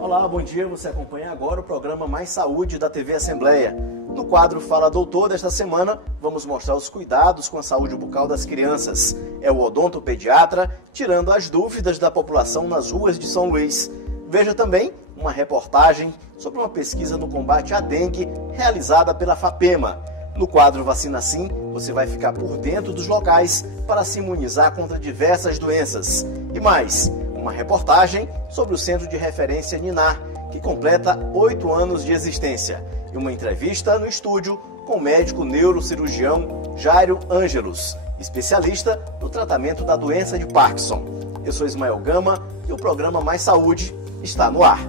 Olá, bom dia. Você acompanha agora o programa Mais Saúde da TV Assembleia. No quadro Fala Doutor desta semana, vamos mostrar os cuidados com a saúde bucal das crianças. É o odontopediatra tirando as dúvidas da população nas ruas de São Luís. Veja também uma reportagem sobre uma pesquisa no combate à dengue realizada pela FAPEMA. No quadro Vacina Sim, você vai ficar por dentro dos locais para se imunizar contra diversas doenças. E mais, uma reportagem sobre o Centro de Referência Ninar, que completa 8 anos de existência. E uma entrevista no estúdio com o médico neurocirurgião Jairo Ângelos, especialista no tratamento da doença de Parkinson. Eu sou Ismael Gama e o programa Mais Saúde está no ar.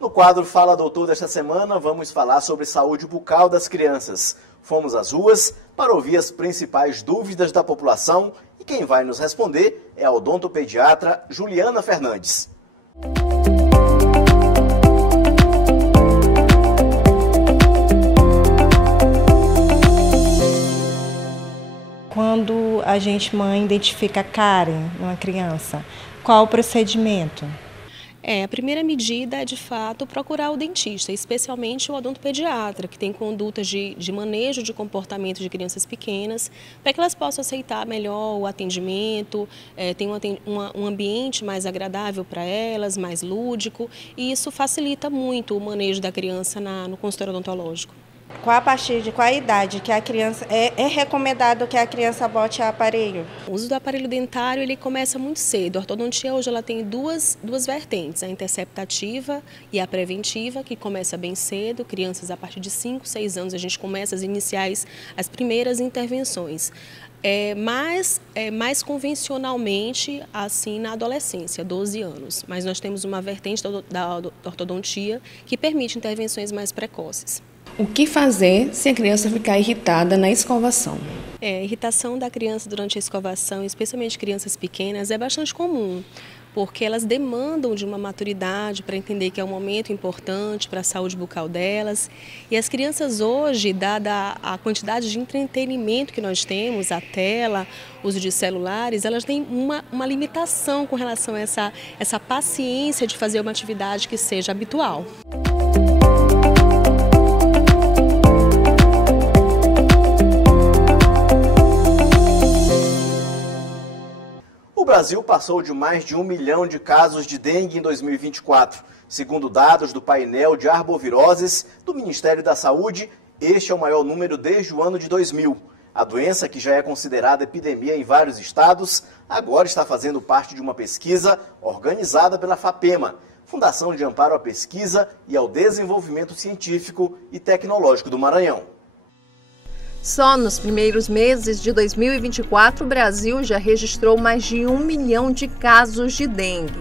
No quadro Fala Doutor desta semana, vamos falar sobre saúde bucal das crianças. Fomos às ruas para ouvir as principais dúvidas da população e quem vai nos responder é a odontopediatra Juliana Fernandes. Quando a gente, mãe, identifica cárie numa criança, qual o procedimento? A primeira medida é, de fato, procurar o dentista, especialmente o odontopediatra, que tem condutas de manejo de comportamento de crianças pequenas, para que elas possam aceitar melhor o atendimento, ter um ambiente mais agradável para elas, mais lúdico, e isso facilita muito o manejo da criança no consultório odontológico. A partir de qual idade que a criança é recomendado que a criança bote aparelho? O uso do aparelho dentário ele começa muito cedo. A ortodontia hoje ela tem duas vertentes, a interceptativa e a preventiva, que começa bem cedo. Crianças a partir de 5, 6 anos a gente começa as primeiras intervenções. Mais convencionalmente assim na adolescência, 12 anos. Mas nós temos uma vertente da ortodontia que permite intervenções mais precoces. O que fazer se a criança ficar irritada na escovação? A irritação da criança durante a escovação, especialmente crianças pequenas, é bastante comum, porque elas demandam de uma maturidade para entender que é um momento importante para a saúde bucal delas. E as crianças hoje, dada a quantidade de entretenimento que nós temos, a tela, uso de celulares, elas têm uma limitação com relação a essa paciência de fazer uma atividade que seja habitual. O Brasil passou de mais de 1 milhão de casos de dengue em 2024. Segundo dados do painel de arboviroses do Ministério da Saúde, este é o maior número desde o ano de 2000. A doença, que já é considerada epidemia em vários estados, agora está fazendo parte de uma pesquisa organizada pela FAPEMA, Fundação de Amparo à Pesquisa e ao Desenvolvimento Científico e Tecnológico do Maranhão. Só nos primeiros meses de 2024, o Brasil já registrou mais de 1 milhão de casos de dengue.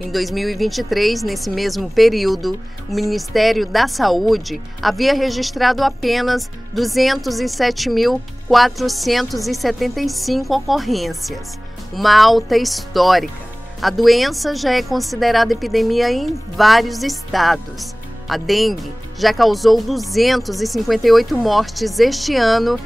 Em 2023, nesse mesmo período, o Ministério da Saúde havia registrado apenas 207.475 ocorrências, uma alta histórica. A doença já é considerada epidemia em vários estados. A dengue já causou 258 mortes este ano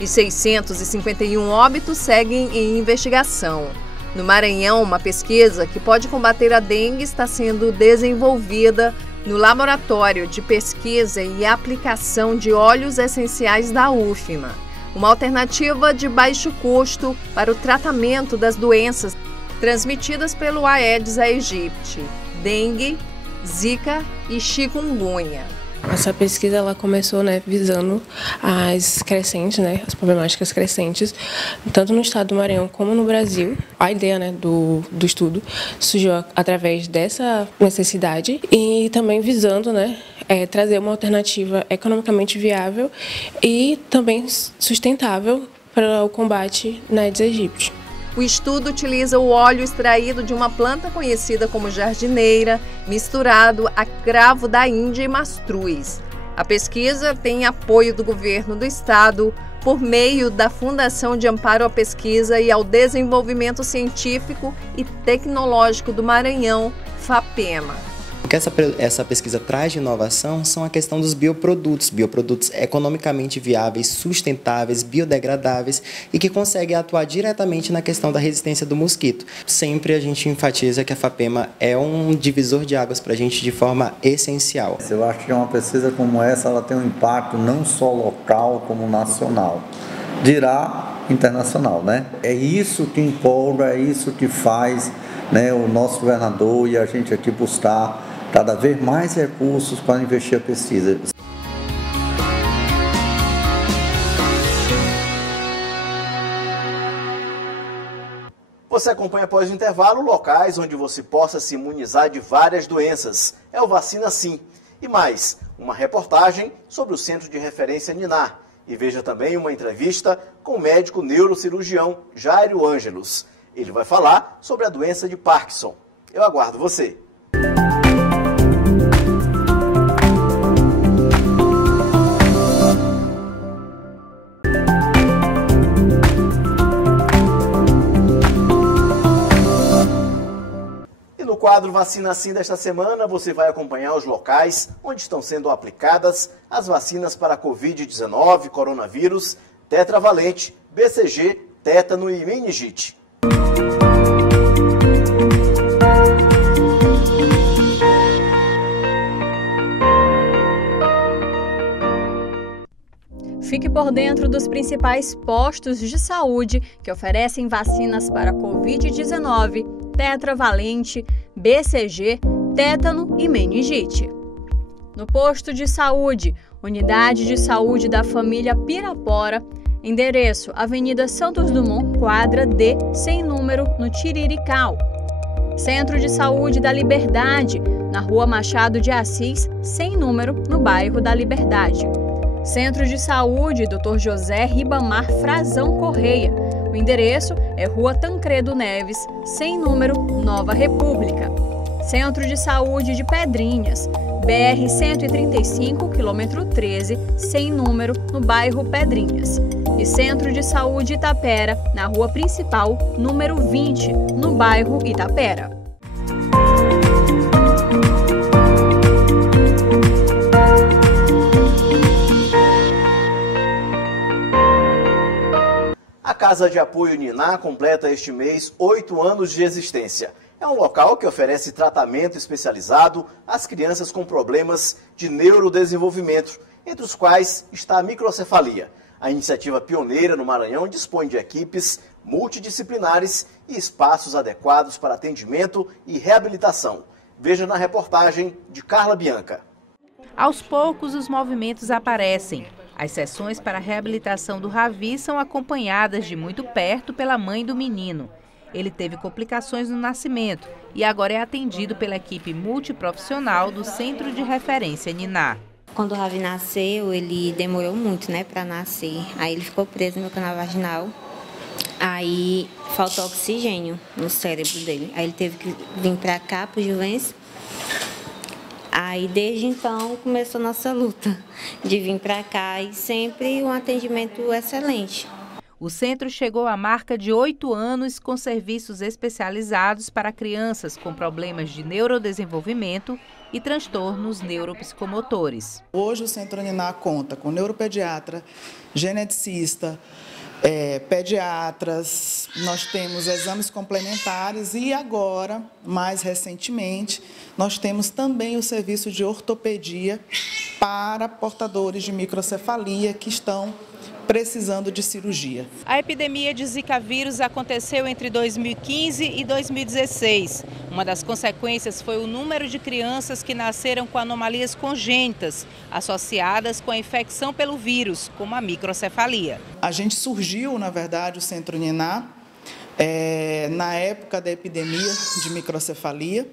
e 651 óbitos seguem em investigação. No Maranhão, uma pesquisa que pode combater a dengue está sendo desenvolvida no Laboratório de Pesquisa e Aplicação de Óleos Essenciais da UFMA, uma alternativa de baixo custo para o tratamento das doenças transmitidas pelo Aedes aegypti, dengue, Zika e chikungunya. Essa pesquisa ela começou visando as crescentes, as problemáticas crescentes, tanto no estado do Maranhão como no Brasil. A ideia do estudo surgiu através dessa necessidade e também visando trazer uma alternativa economicamente viável e também sustentável para o combate na Aedes aegypti. O estudo utiliza o óleo extraído de uma planta conhecida como jardineira, misturado a cravo da Índia e mastruz. A pesquisa tem apoio do governo do estado por meio da Fundação de Amparo à Pesquisa e ao Desenvolvimento Científico e Tecnológico do Maranhão, FAPEMA. O que essa pesquisa traz de inovação são a questão dos bioprodutos economicamente viáveis, sustentáveis, biodegradáveis e que conseguem atuar diretamente na questão da resistência do mosquito. Sempre a gente enfatiza que a FAPEMA é um divisor de águas para a gente de forma essencial. Eu acho que uma pesquisa como essa ela tem um impacto não só local como nacional, dirá internacional, né? É isso que empolga, é isso que faz, né, o nosso governador e a gente aqui buscar cada vez mais recursos para investir a pesquisa. Você acompanha após o intervalo locais onde você possa se imunizar de várias doenças. É o Vacina Sim. E mais, uma reportagem sobre o Centro de Referência Ninar. E veja também uma entrevista com o médico neurocirurgião Jairo Ângelos. Ele vai falar sobre a doença de Parkinson. Eu aguardo você. No quadro Vacina Sim desta semana, você vai acompanhar os locais onde estão sendo aplicadas as vacinas para Covid-19, coronavírus, tetravalente, BCG, tétano e meningite. Fique por dentro dos principais postos de saúde que oferecem vacinas para Covid-19, tetravalente, BCG, tétano e meningite. No posto de saúde, Unidade de Saúde da Família Pirapora, endereço Avenida Santos Dumont, quadra D, sem número, no Tirirical. Centro de Saúde da Liberdade, na Rua Machado de Assis, sem número, no bairro da Liberdade. Centro de Saúde Dr. José Ribamar Frazão Correia. O endereço é Rua Tancredo Neves, sem número, Nova República. Centro de Saúde de Pedrinhas, BR-135, quilômetro 13, sem número, no bairro Pedrinhas. E Centro de Saúde Itapera, na Rua Principal, número 20, no bairro Itapera. A Casa de Apoio Ninar completa este mês 8 anos de existência. É um local que oferece tratamento especializado às crianças com problemas de neurodesenvolvimento, entre os quais está a microcefalia. A iniciativa pioneira no Maranhão dispõe de equipes multidisciplinares e espaços adequados para atendimento e reabilitação. Veja na reportagem de Carla Bianca. Aos poucos, os movimentos aparecem. As sessões para a reabilitação do Ravi são acompanhadas de muito perto pela mãe do menino. Ele teve complicações no nascimento e agora é atendido pela equipe multiprofissional do Centro de Referência Ninar. Quando o Ravi nasceu, ele demorou muito, para nascer. Aí ele ficou preso no meu canal vaginal. Aí faltou oxigênio no cérebro dele. Aí ele teve que vir para cá, para o Juvencio. Aí, desde então, começou nossa luta de vir para cá e sempre um atendimento excelente. O centro chegou à marca de 8 anos com serviços especializados para crianças com problemas de neurodesenvolvimento e transtornos neuropsicomotores. Hoje o Centro Ninar conta com neuropediatra, geneticista, pediatras, nós temos exames complementares e agora, mais recentemente, nós temos também o serviço de ortopedia para portadores de microcefalia que estão precisando de cirurgia. A epidemia de Zika vírus aconteceu entre 2015 e 2016. Uma das consequências foi o número de crianças que nasceram com anomalias congênitas, associadas com a infecção pelo vírus, como a microcefalia. A gente surgiu, na verdade, o Centro Ninar, na época da epidemia de microcefalia.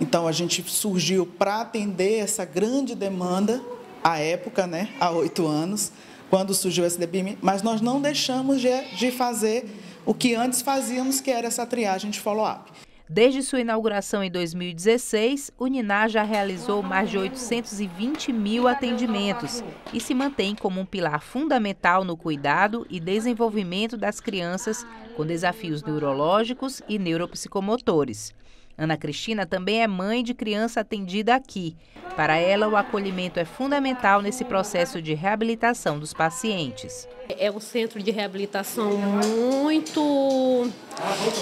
Então, a gente surgiu para atender essa grande demanda, à época, há 8 anos, quando surgiu esse DBIM, mas nós não deixamos de fazer o que antes fazíamos, que era essa triagem de follow-up. Desde sua inauguração em 2016, o Niná já realizou mais de 820 mil atendimentos e se mantém como um pilar fundamental no cuidado e desenvolvimento das crianças com desafios neurológicos e neuropsicomotores. Ana Cristina também é mãe de criança atendida aqui. Para ela, o acolhimento é fundamental nesse processo de reabilitação dos pacientes. É um centro de reabilitação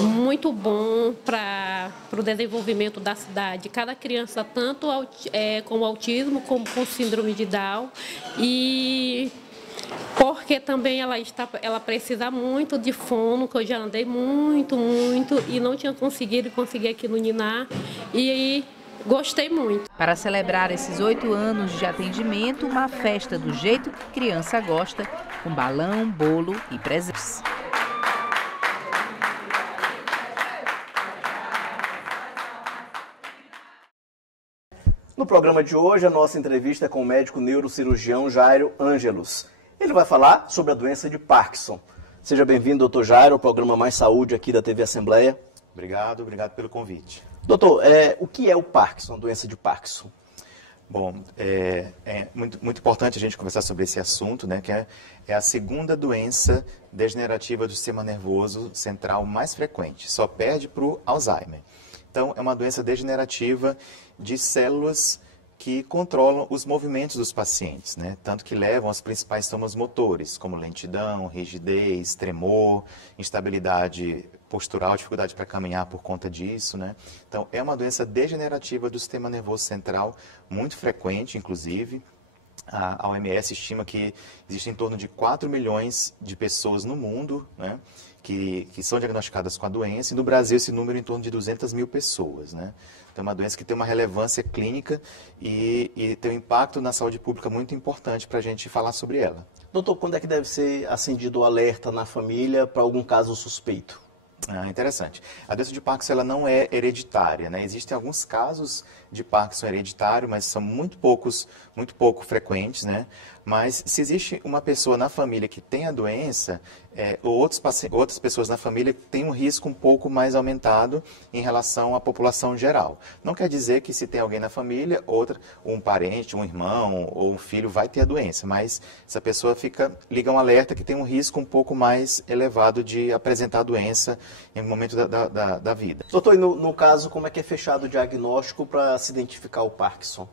muito bom para o desenvolvimento da cidade. Cada criança, tanto com autismo como com síndrome de Down, e porque também ela precisa muito de fono, que eu já andei muito e não tinha conseguido conseguir aqui no Niná, e gostei muito. Para celebrar esses 8 anos de atendimento, uma festa do jeito que criança gosta, com balão, bolo e presentes. No programa de hoje, a nossa entrevista é com o médico neurocirurgião Jairo Ângelos. Ele vai falar sobre a doença de Parkinson. Seja bem-vindo, doutor Jairo, ao programa Mais Saúde aqui da TV Assembleia. Obrigado pelo convite. Doutor, o que é o Parkinson, a doença de Parkinson? Bom, é muito importante a gente conversar sobre esse assunto, né, que é a segunda doença degenerativa do sistema nervoso central mais frequente, só perde para o Alzheimer. Então, é uma doença degenerativa de células que controlam os movimentos dos pacientes, né? Tanto que levam aos principais sintomas motores, como lentidão, rigidez, tremor, instabilidade postural, dificuldade para caminhar por conta disso, né? Então, é uma doença degenerativa do sistema nervoso central, muito frequente, inclusive. A OMS estima que existem em torno de 4 milhões de pessoas no mundo, né, que são diagnosticadas com a doença, e no Brasil esse número é em torno de 200 mil pessoas, né? Então, é uma doença que tem uma relevância clínica e tem um impacto na saúde pública muito importante para a gente falar sobre ela. Doutor, quando é que deve ser acendido o alerta na família para algum caso suspeito? Interessante. A doença de Parkinson ela não é hereditária, né? Existem alguns casos de Parkinson hereditário, mas são muito pouco frequentes, né? Mas se existe uma pessoa na família que tem a doença, outras pessoas na família têm um risco um pouco mais aumentado em relação à população geral. Não quer dizer que se tem alguém na família, um parente, um irmão ou um filho vai ter a doença, mas essa pessoa liga um alerta que tem um risco um pouco mais elevado de apresentar a doença em um momento da vida. Doutor, e no caso, como é que é fechado o diagnóstico para se identificar o Parkinson?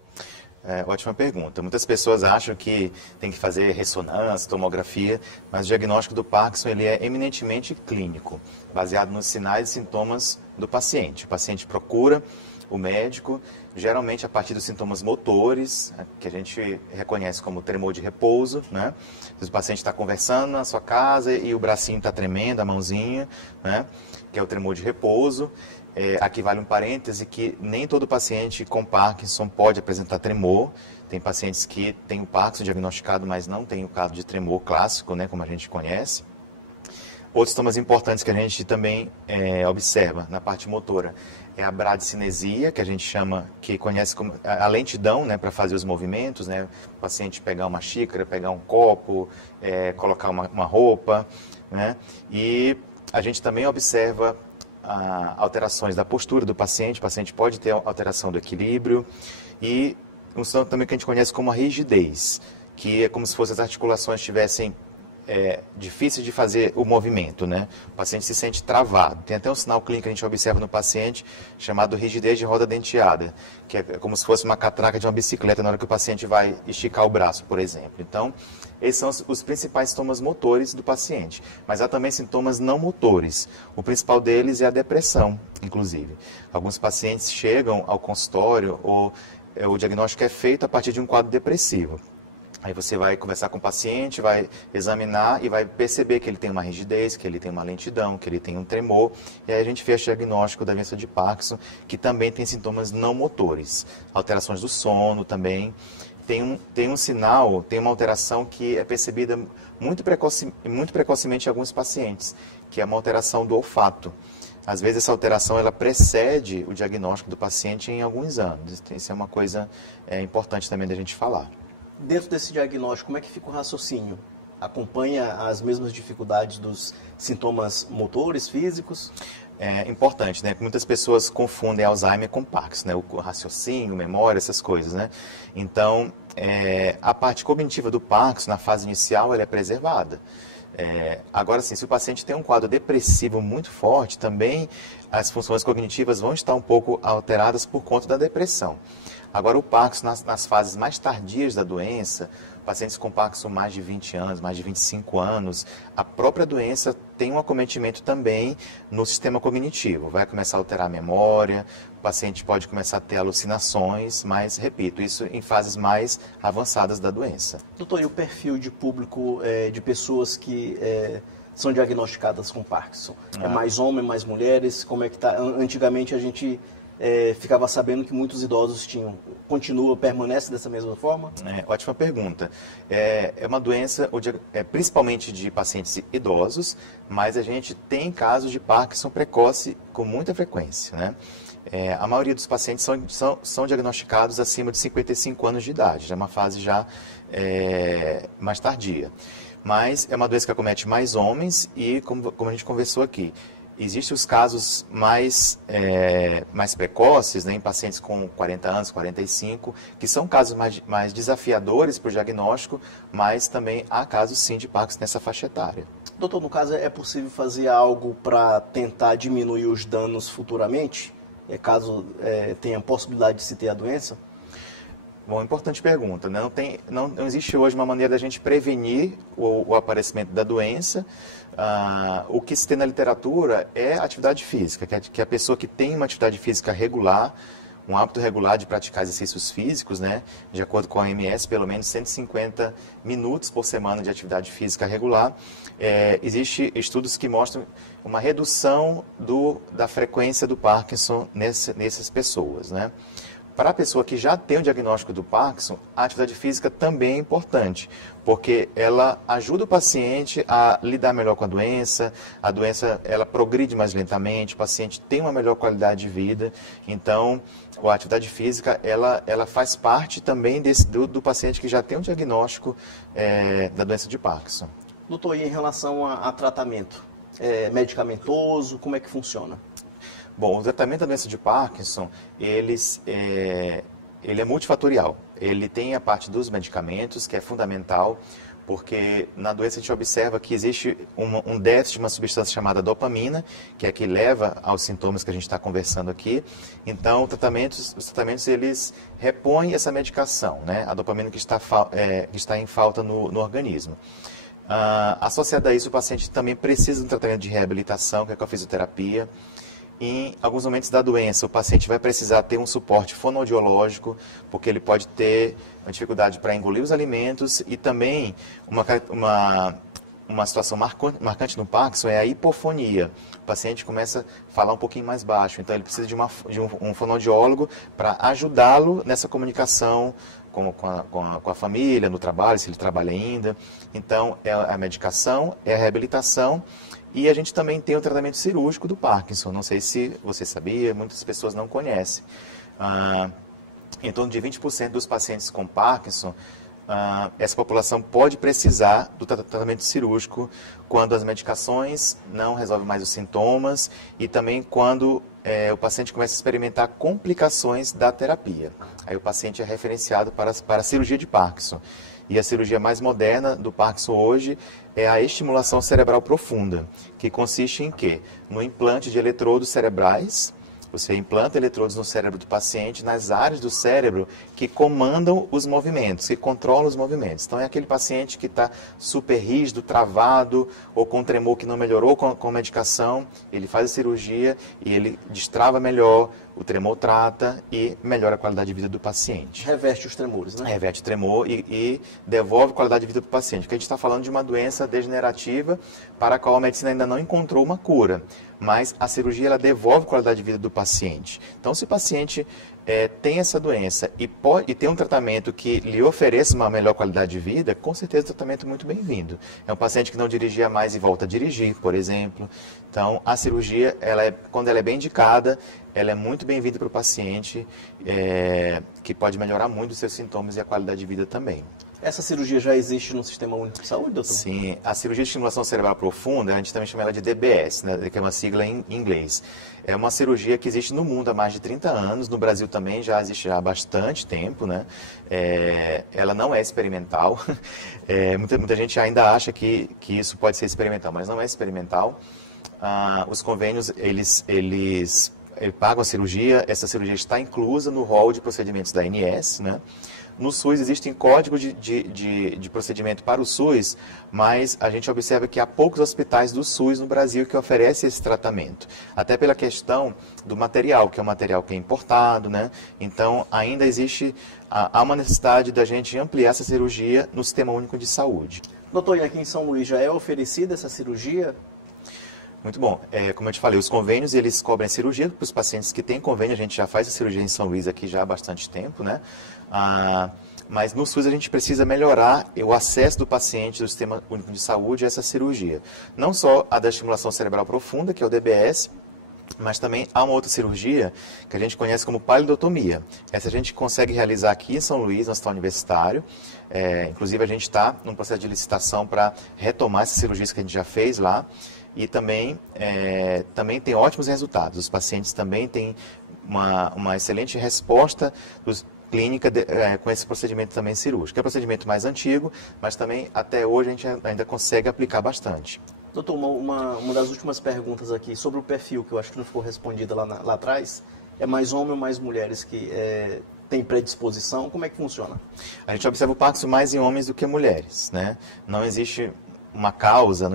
Ótima pergunta. Muitas pessoas acham que tem que fazer ressonância, tomografia, mas o diagnóstico do Parkinson ele é eminentemente clínico, baseado nos sinais e sintomas do paciente. O paciente procura o médico, geralmente a partir dos sintomas motores, que a gente reconhece como tremor de repouso, né? O paciente está conversando na sua casa e o bracinho está tremendo, a mãozinha, né? Que é o tremor de repouso. Aqui vale um parêntese que nem todo paciente com Parkinson pode apresentar tremor. Tem pacientes que têm o Parkinson diagnosticado, mas não tem o caso de tremor clássico, né, como a gente conhece. Outros sintomas importantes que a gente também observa na parte motora é a bradicinesia, que a gente chama, que conhece como a lentidão, né, para fazer os movimentos, né, o paciente pegar uma xícara, pegar um copo, colocar uma roupa, né, e a gente também observa alterações da postura do paciente, o paciente pode ter alteração do equilíbrio e um sintoma também que a gente conhece como a rigidez, que é como se fossem as articulações estivessem difíceis de fazer o movimento, né? O paciente se sente travado. Tem até um sinal clínico que a gente observa no paciente chamado rigidez de roda denteada, que é como se fosse uma catraca de uma bicicleta na hora que o paciente vai esticar o braço, por exemplo. Então, esses são os principais sintomas motores do paciente, mas há também sintomas não motores. O principal deles é a depressão, inclusive. Alguns pacientes chegam ao consultório ou o diagnóstico é feito a partir de um quadro depressivo. Aí você vai conversar com o paciente, vai examinar e vai perceber que ele tem uma rigidez, que ele tem uma lentidão, que ele tem um tremor. E aí a gente fecha o diagnóstico da doença de Parkinson, que também tem sintomas não motores. Alterações do sono também. Tem um sinal, tem uma alteração que é percebida muito precocemente em alguns pacientes, que é uma alteração do olfato. Às vezes essa alteração ela precede o diagnóstico do paciente em alguns anos. Isso é uma coisa importante também da gente falar. Dentro desse diagnóstico, como é que fica o raciocínio? Acompanha as mesmas dificuldades dos sintomas motores, físicos? é importante, né? Muitas pessoas confundem Alzheimer com Parkinson, né? O raciocínio, memória, essas coisas, né? Então, a parte cognitiva do Parkinson, na fase inicial, ela é preservada. Agora, sim, se o paciente tem um quadro depressivo muito forte, também as funções cognitivas vão estar um pouco alteradas por conta da depressão. Agora, o Parkinson, nas fases mais tardias da doença, pacientes com Parkinson mais de 20 anos, mais de 25 anos, a própria doença tem um acometimento também no sistema cognitivo. Vai começar a alterar a memória, o paciente pode começar a ter alucinações, mas, repito, isso em fases mais avançadas da doença. Doutor, e o perfil de público de pessoas que são diagnosticadas com Parkinson? É mais homem, mais mulheres? Como é que está? Antigamente a gente ficava sabendo que muitos idosos tinham. Permanece dessa mesma forma? Ótima pergunta. É uma doença principalmente de pacientes idosos, mas a gente tem casos de Parkinson precoce com muita frequência, né? A maioria dos pacientes são diagnosticados acima de 55 anos de idade, já é uma fase já mais tardia. Mas é uma doença que acomete mais homens e, como a gente conversou aqui, existem os casos mais precoces, né, em pacientes com 40 anos, 45, que são casos mais desafiadores para o diagnóstico, mas também há casos sim de Parkinson nessa faixa etária. Doutor, no caso, é possível fazer algo para tentar diminuir os danos futuramente, caso tenha possibilidade de se ter a doença? Bom, importante pergunta, né? Não existe hoje uma maneira da gente prevenir o aparecimento da doença. O que se tem na literatura é atividade física, que a pessoa que tem uma atividade física regular, um hábito regular de praticar exercícios físicos, né? De acordo com a OMS, pelo menos 150 minutos por semana de atividade física regular. Existem estudos que mostram uma redução da frequência do Parkinson nessas pessoas, né? Para a pessoa que já tem o diagnóstico do Parkinson, a atividade física também é importante, porque ela ajuda o paciente a lidar melhor com a doença ela progride mais lentamente, o paciente tem uma melhor qualidade de vida. Então, a atividade física, ela faz parte também do paciente que já tem o diagnóstico da doença de Parkinson. Doutor, e em relação a tratamento? Medicamentoso, como é que funciona? Bom, o tratamento da doença de Parkinson, ele é multifatorial. Ele tem a parte dos medicamentos, que é fundamental, porque na doença a gente observa que existe um déficit de uma substância chamada dopamina, que é a que leva aos sintomas que a gente está conversando aqui. Então, os tratamentos eles repõem essa medicação, né? A dopamina que está em falta no organismo. Associado a isso, o paciente também precisa de um tratamento de reabilitação, que é com a fisioterapia. Em alguns momentos da doença, o paciente vai precisar ter um suporte fonoaudiológico, porque ele pode ter uma dificuldade para engolir os alimentos e também uma situação marcante no Parkinson é a hipofonia. O paciente começa a falar um pouquinho mais baixo, então ele precisa de um fonoaudiólogo para ajudá-lo nessa comunicação com a família, no trabalho, se ele trabalha ainda. Então, é a medicação, é a reabilitação. E a gente também tem o tratamento cirúrgico do Parkinson. Não sei se você sabia, muitas pessoas não conhecem. Em torno de 20% dos pacientes com Parkinson, essa população pode precisar do tratamento cirúrgico quando as medicações não resolvem mais os sintomas e também quando o paciente começa a experimentar complicações da terapia. Aí o paciente é referenciado para a cirurgia de Parkinson. E a cirurgia mais moderna do Parkinson hoje é a estimulação cerebral profunda, que consiste em quê? No implante de eletrodos cerebrais. Você implanta eletrodos no cérebro do paciente, nas áreas do cérebro que comandam os movimentos, que controlam os movimentos. Então, é aquele paciente que está super rígido, travado, ou com tremor que não melhorou com medicação, ele faz a cirurgia e ele destrava melhor, o tremor trata e melhora a qualidade de vida do paciente. Reverte os tremores, né? Reverte o tremor e devolve qualidade de vida para o paciente. Porque a gente está falando de uma doença degenerativa para a qual a medicina ainda não encontrou uma cura. Mas a cirurgia ela devolve qualidade de vida do paciente. Então, se o paciente tem essa doença e tem um tratamento que lhe ofereça uma melhor qualidade de vida, com certeza o tratamento é muito bem-vindo. É um paciente que não dirigia mais e volta a dirigir, por exemplo. Então, a cirurgia, quando ela é bem indicada, ela é muito bem-vinda para o paciente, que pode melhorar muito os seus sintomas e a qualidade de vida também. Essa cirurgia já existe no Sistema Único de Saúde, doutor? Sim, a cirurgia de estimulação cerebral profunda, a gente também chama ela de DBS, né, que é uma sigla em inglês. É uma cirurgia que existe no mundo há mais de 30 anos, no Brasil também já existe há bastante tempo, né? Ela não é experimental, muita gente ainda acha que isso pode ser experimental, mas não é experimental. Os convênios, eles pagam a cirurgia, essa cirurgia está inclusa no rol de procedimentos da ANS, né? No SUS existem códigos de procedimento para o SUS, mas a gente observa que há poucos hospitais do SUS no Brasil que oferecem esse tratamento. Até pela questão do material, que é um material que é importado, né? Então, ainda existe, há uma necessidade da gente ampliar essa cirurgia no Sistema Único de Saúde. Doutor, e aqui em São Luís já é oferecida essa cirurgia? Muito bom. Como eu te falei, os convênios, eles cobrem cirurgia para os pacientes que têm convênio. A gente já faz a cirurgia em São Luís aqui já há bastante tempo, né? Mas no SUS a gente precisa melhorar o acesso do paciente do Sistema Único de Saúde a essa cirurgia. Não só a da estimulação cerebral profunda, que é o DBS, mas também há uma outra cirurgia que a gente conhece como palidotomia. Essa a gente consegue realizar aqui em São Luís, no Hospital Universitário. Inclusive a gente está num processo de licitação para retomar essas cirurgias que a gente já fez lá. E também tem ótimos resultados. Os pacientes também têm uma excelente resposta clínica com esse procedimento também cirúrgico. É um procedimento mais antigo, mas também até hoje a gente ainda consegue aplicar bastante. Doutor, uma das últimas perguntas aqui sobre o perfil, que eu acho que não ficou respondida lá atrás, é mais homem ou mais mulheres que têm predisposição? Como é que funciona? A gente observa o Parkinson mais em homens do que mulheres, né? Não existe uma causa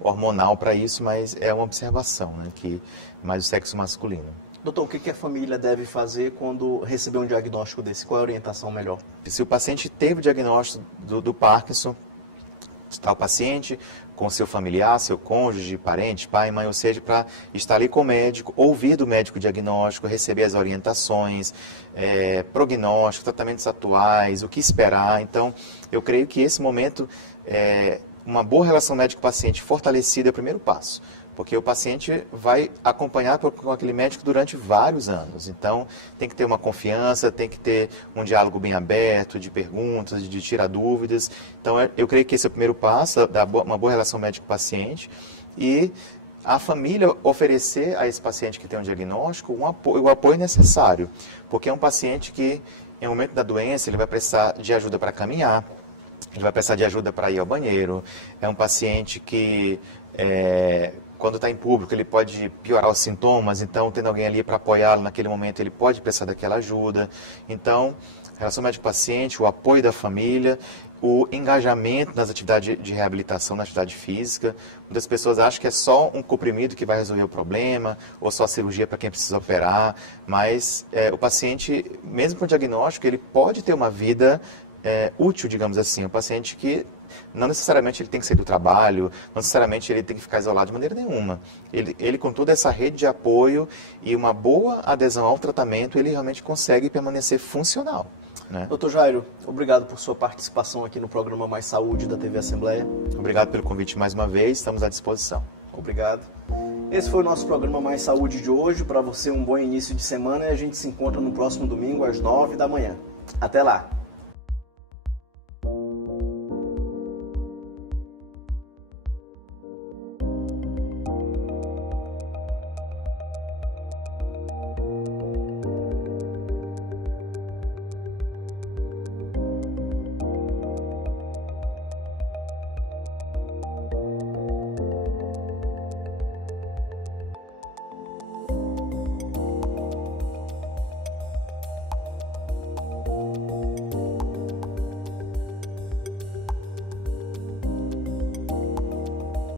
hormonal para isso, mas é uma observação, né, que mais o sexo masculino. Doutor, o que a família deve fazer quando receber um diagnóstico desse? Qual é a orientação melhor? Se o paciente teve o diagnóstico do Parkinson, está o paciente com seu familiar, seu cônjuge, parente, pai, mãe, ou seja, para estar ali com o médico, ouvir do médico o diagnóstico, receber as orientações, prognóstico, tratamentos atuais, o que esperar. Então, eu creio que esse momento, uma boa relação médico-paciente fortalecida é o primeiro passo. Porque o paciente vai acompanhar com aquele médico durante vários anos. Então, tem que ter uma confiança, tem que ter um diálogo bem aberto, de perguntas, de tirar dúvidas. Então, eu creio que esse é o primeiro passo, uma boa relação médico-paciente. E a família oferecer a esse paciente que tem um diagnóstico o apoio necessário. Porque é um paciente que, em um momento da doença, ele vai precisar de ajuda para caminhar, ele vai precisar de ajuda para ir ao banheiro. É um paciente que quando está em público, ele pode piorar os sintomas, então, tendo alguém ali para apoiá-lo naquele momento, ele pode precisar daquela ajuda. Então, relação médico-paciente, o apoio da família, o engajamento nas atividades de reabilitação, na atividade física. Muitas pessoas acham que é só um comprimido que vai resolver o problema, ou só cirurgia para quem precisa operar, mas o paciente, mesmo com diagnóstico, ele pode ter uma vida útil, digamos assim. Um paciente que não necessariamente ele tem que sair do trabalho, não necessariamente ele tem que ficar isolado de maneira nenhuma. Ele com toda essa rede de apoio e uma boa adesão ao tratamento, ele realmente consegue permanecer funcional, né? Doutor Jairo, obrigado por sua participação aqui no programa Mais Saúde da TV Assembleia. Obrigado pelo convite mais uma vez, estamos à disposição. Obrigado. Esse foi o nosso programa Mais Saúde de hoje. Para você, um bom início de semana e a gente se encontra no próximo domingo às 9 da manhã. Até lá!